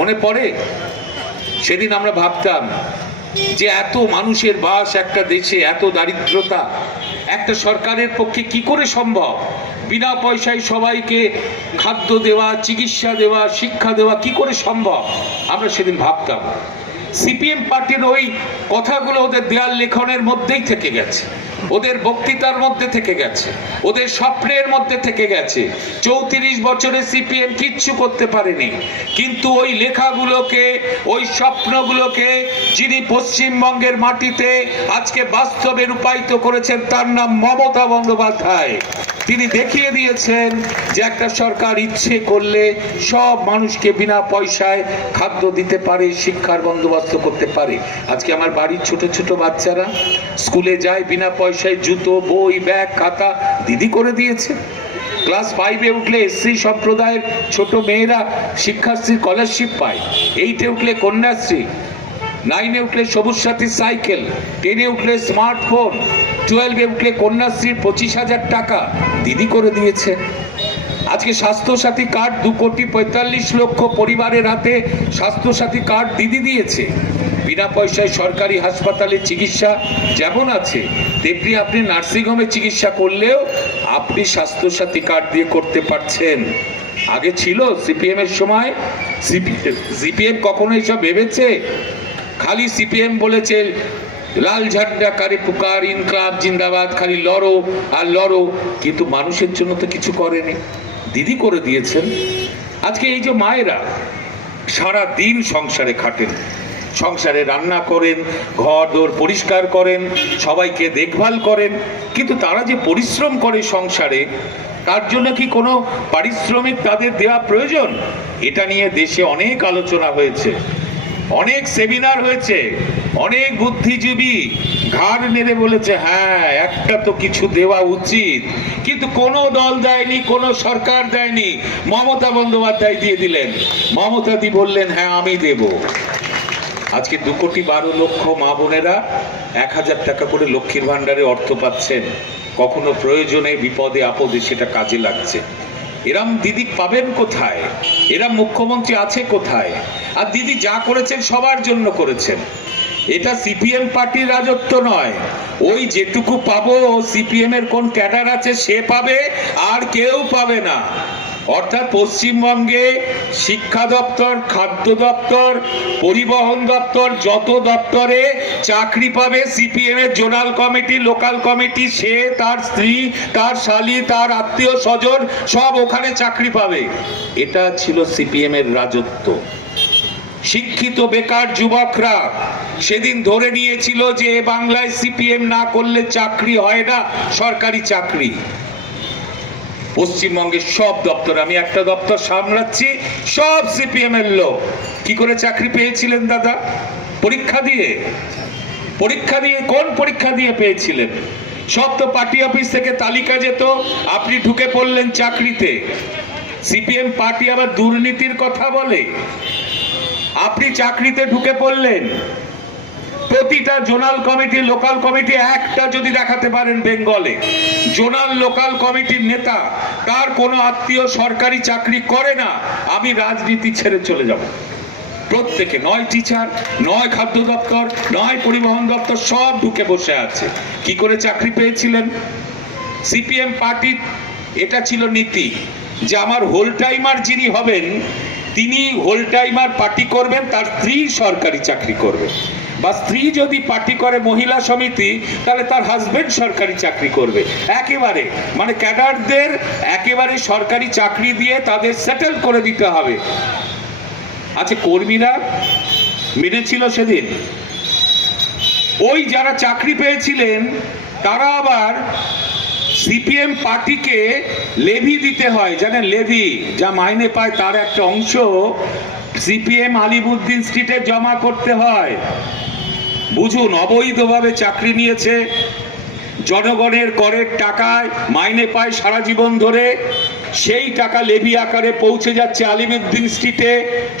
মনে পড়ে সেদিন আমরা ভাবতাম যে এত মানুষের বাস একটা দেশে, এত দারিদ্রতা একটা সরকারের পক্ষে কি করে সম্ভব? বিনা পয়সায় সবাইকে খাদ্য দেওয়া, চিকিৎসা দেওয়া, শিক্ষা দেওয়া কি করে সম্ভব? আমরা সেদিন ভাবতাম। সিপিএম পার্টির ওই কথাগুলো ওদের দেয়াল লেখনের মধ্যেই থেকে গেছে, ওদের বক্তৃতার মধ্যে থেকে গেছে, ওদের স্বপ্নের মধ্যে থেকে গেছে। 34 বছরে সিপিএম কিচ্ছু করতে পারেনি, কিন্তু ওই লেখাগুলোকে, ওই স্বপ্নগুলোকে যিনি পশ্চিমবঙ্গের মাটিতে আজকে বাস্তবে রূপায়িত করেছেন তার নাম মমতা বন্দ্যোপাধ্যায়। তিনি দেখিয়ে দিয়েছেন যে একটা সরকার ইচ্ছে করলে সব মানুষকে বিনা পয়সায় খাদ্য দিতে পারে, শিক্ষার বন্দোবস্ত করতে পারে। আজকে আমার বাড়ির ছোট ছোট বাচ্চারা স্কুলে যায় বিনা পয়সায়, জুতো, বই, ব্যাগ, খাতা দিদি করে দিয়েছে। ক্লাস 5-এ উঠলে এসসি সম্প্রদায়ের ছোট মেয়েরা শিক্ষাশ্রী স্কলারশিপ পায়, 8-এ উঠলে কন্যাশ্রী, 9-এ উঠলে সবুজ সাথী সাইকেল, 10-এ উঠলে স্মার্টফোন, 12-এ উঠলে কন্যাশ্রীর 25,000 টাকা দিদি করে দিয়েছে। আজকে স্বাস্থ্যসাথী কার্ড 2,45,00,000 পরিবারের হাতে স্বাস্থ্যসাথী কার্ড দিদি দিয়েছে। বিনা পয়সায় সরকারি হাসপাতালে চিকিৎসা যেমন আছে তেমনি আপনি নার্সিংহোমে চিকিৎসা করলেও আপনি স্বাস্থ্যসাথী কার্ড দিয়ে করতে পারছেন। আগে ছিল সিপিএম এর সময়? সিপিএম কখনো এসব ভেবেছে? খালি সিপিএম বলেছে লাল ঝান্ডা কারে পুকার, ইনকলাব জিন্দাবাদ, খালি লড়ো আর লড়ো, কিন্তু মানুষের জন্য তো কিছু করেনি। দিদি করে দিয়েছেন। আজকে এই যে মায়েরা সারা দিন সংসারে খাটেন, সংসারে রান্না করেন, ঘর দোর পরিষ্কার করেন, সবাইকে দেখভাল করেন, কিন্তু তারা যে পরিশ্রম করে সংসারে, তার জন্য কি কোনো পারিশ্রমিক তাদের দেওয়া প্রয়োজন? এটা নিয়ে দেশে অনেক আলোচনা হয়েছে, অনেক সেমিনার হয়েছে, অনেক বুদ্ধিজীবী ঘাড় নেড়ে বলেছে হ্যাঁ একটা তো কিছু দেওয়া উচিত, কিন্তু কোনো দল দেয়নি, কোনো সরকার দেয়নি। মমতা বন্দ্যোপাধ্যায় দিয়ে দিলেন। মমতা দি বললেন হ্যাঁ আমি দেব। আজকে 2,12,00,000 মা বোনেরা 1,000 টাকা করে লক্ষ্মীর ভান্ডারে অর্থ পাচ্ছেন, কখনো প্রয়োজনে বিপদে আপদে সেটা কাজে লাগছে। এরম দিদি পাবেন কোথায়? এরম মুখ্যমন্ত্রী আছে কোথায়? আর দিদি যা করেছেন সবার জন্য করেছেন। এটা সিপিএম পার্টির রাজত্ব নয়। ওই যেটুকু পাবো সিপিএম এর কোন ক্যাডার আছে সে পাবে, আর কেউ পাবে না। অর্থাৎ পশ্চিমবঙ্গে শিক্ষা দপ্তর, খাদ্য দপ্তর, পরিবহন দপ্তর, যত দপ্তরে চাকরি পাবে সিপিএম এর জোনাল কমিটি, লোকাল কমিটি, সে, তার স্ত্রী, তার শালী, তার আত্মীয় স্বজন সব ওখানে চাকরি পাবে। এটা ছিল সিপিএম এর রাজত্ব। শিক্ষিত বেকার যুবকরা সেদিন ধরে নিয়েছিল যে বাংলায় সিপিএম না করলে চাকরি হয় না, সরকারি চাকরি। পশ্চিমবঙ্গের সব দপ্তর, আমি একটা দপ্তর সামলাচ্ছি, সব সিপিএম এর লোক। কি করে চাকরি পেয়েছিলেন দাদা? পরীক্ষা দিয়ে। পরীক্ষা দিয়ে? কোন পরীক্ষা দিয়ে পেয়েছিলেন? সব তো পার্টি অফিস থেকে তালিকা যেত, আপনি ঢুকে পড়লেন চাকরিতে। সিপিএম পার্টি আবার দুর্নীতির কথা বলে। আপনি চাকরিতে ঢুকে পড়লেন, প্রতিটা জোনাল কমিটি, লোকাল কমিটি একটা যদি দেখাতে পারেন বেঙ্গলে, জোনাল লোকাল কমিটির নেতা তার কোনো আত্মীয় সরকারি চাকরি করে না, আমি রাজনীতি ছেড়ে চলে যাব। প্রত্যেকে, নয় টিচার, নয় খাদ্য দপ্তর, নয় পরিবহন দপ্তর, সব ঢুকে বসে আছে। কি করে চাকরি পেয়েছিলেন? সিপিএম পার্টির এটা ছিল নীতি যে আমার হোল টাইমার যিনি হবেন তিনি হোল টাইমার পার্টি করবেন, তার স্ত্রী সরকারি চাকরি করবে, বা স্ত্রী যদি পার্টি করে মহিলা সমিতি তাহলে তার হাজবেন্ড সরকারি চাকরি করবে। একেবারে মানে ক্যাডারদের একেবারে সরকারি চাকরি দিয়ে তাদের সেটেল করে দিতে হবে। আচ্ছা, কর্মীরা মেনেছিল সেদিন? ওই যারা চাকরি পেয়েছিলেন তারা আবার সিপিএম পার্টিকে লেভি দিতে হয়, জানেন? লেভি, যা মাইনে পায় তার একটা অংশ সিপিএম আলিমুদ্দিন স্ট্রিটে জমা করতে হয়। বুঝুন, অবৈধভাবে চাকরি নিয়েছে, জনগণের করের টাকায় মাইনে পায় সারা জীবন ধরে, সেই টাকা লেভি আকারে পৌঁছে যাচ্ছে আলিমুদ্দিন স্ট্রিটে।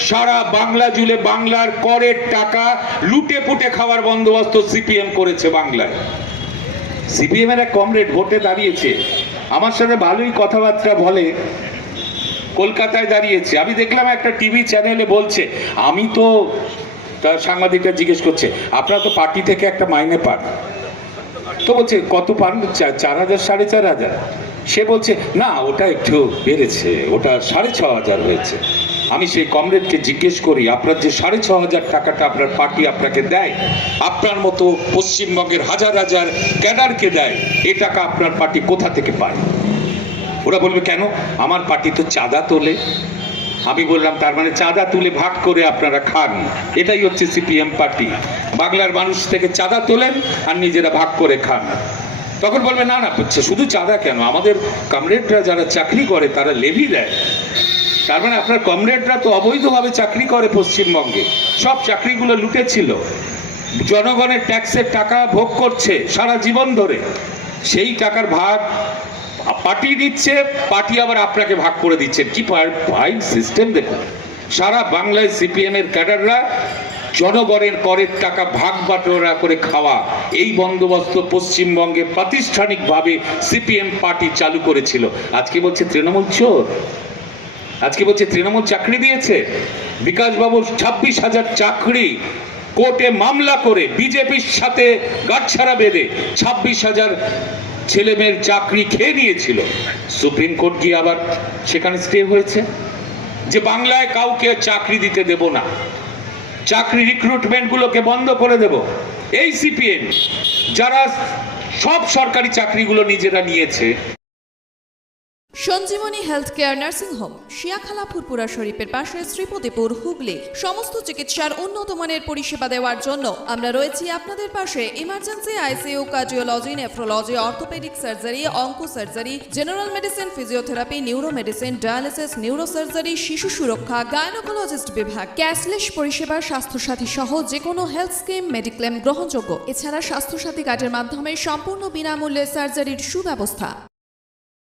সারা বাংলা জুড়ে বাংলার করের টাকা লুটে পুটে খাওয়ার বন্দোবস্ত সিপিএম করেছে বাংলায়। সিপিএম এর এক কমরেড ভোটে দাঁড়িয়েছে, আমার সাথে ভালোই কথাবার্তা বলে, কলকাতায় দাঁড়িয়েছে। আমি দেখলাম একটা টিভি চ্যানেলে বলছে, আমি তো, তার সাংবাদিকরা জিজ্ঞেস করছে, আপনারা তো পার্টি থেকে একটা মাইনে পান, তো বলছে কত পান? 4,000 4,500। সে বলছে না, ওটা একটু বেড়েছে, ওটা 6,500 হয়েছে। আমি সেই কমরেডকে জিজ্ঞেস করি, আপনার যে 6,500 টাকাটা আপনার পার্টি আপনাকে দেয়, আপনার মতো পশ্চিমবঙ্গের হাজার হাজার ক্যাডারকে দেয়, এ টাকা আপনার পার্টি কোথা থেকে পায়? ওরা বলবে কেন, আমার পার্টি তো চাঁদা তোলে। আমি বললাম, তার মানে চাঁদা তুলে ভাগ করে আপনারা খান, এটাই হচ্ছে সিপিএম পার্টি। বাংলার মানুষ থেকে চাঁদা তোলেন আর নিজেরা ভাগ করে খান। তখন বলবে না না, শুধু চাঁদা কেন, আমাদের কমরেডরা যারা চাকরি করে তারা লেভি দেয়। তার মানে আপনার কমরেডরা তো অবৈধভাবে চাকরি করে পশ্চিমবঙ্গে, সব চাকরিগুলো লুটেছিল, জনগণের ট্যাক্সের টাকা ভোগ করছে সারা জীবন ধরে, সেই টাকার ভাগ পার্টি দিচ্ছে, পার্টি আবার আপনাকে ভাগ করে দিচ্ছে। কি ফাইন সিস্টেম দেখুন। সারা বাংলায় সিপিএম এর ক্যাডাররা জনগণের করের টাকা ভাগ বাটোয়ারা করে খাওয়া, এই বন্দোবস্ত পশ্চিমবঙ্গে প্রাতিষ্ঠানিকভাবে সিপিএম পার্টি চালু করেছিল। আজকে বলছে তৃণমূল চোর, আজকে বলছে তৃণমূল চাকরি দিয়েছে। বিকাশবাবু 26,000 চাকরি কোর্টে মামলা করে বিজেপির সাথে গাঁটছাড়া বেঁধে 26,000 ছেলে মেয়ের চাকরি খেয়ে নিয়েছিল। সুপ্রিম কোর্ট গিয়ে আবার সেখানে স্টে হয়েছে যে বাংলায় কাউকে চাকরি দিতে দেব না, চাকরি রিক্রুটমেন্ট গুলোকে বন্ধ করে দেব। এই সিপিএম যারা সব সরকারি চাকরিগুলো নিজেরা নিয়েছে। Sanjeevani health care nursing home, Siakhala Furfura শরীফের পাশে, শ্রীপতিপুর, হুগলি। সমস্ত চিকিৎসার উন্নত মানের পরিষেবা দেওয়ার জন্য আমরা রয়েছি আপনাদের পাশে। Emergency, ICU, cardiology, nephrology, orthopaedic surgery, onco surgery, general medicine, physiotherapy, neuro medicine, dialysis, neuro surgery, শিশু সুরক্ষা, গাইনোকোলজিস্ট বিভাগ, ক্যাশলেস পরিষেবা, স্বাস্থ্যসাথী সহ যে কোনো হেলথ স্কিম, মেডিক্লেম গ্রহণযোগ্য। এছাড়া স্বাস্থ্যসাথী কার্ডের মাধ্যমে সম্পূর্ণ বিনামূল্যে সার্জারির সুব্যবস্থা।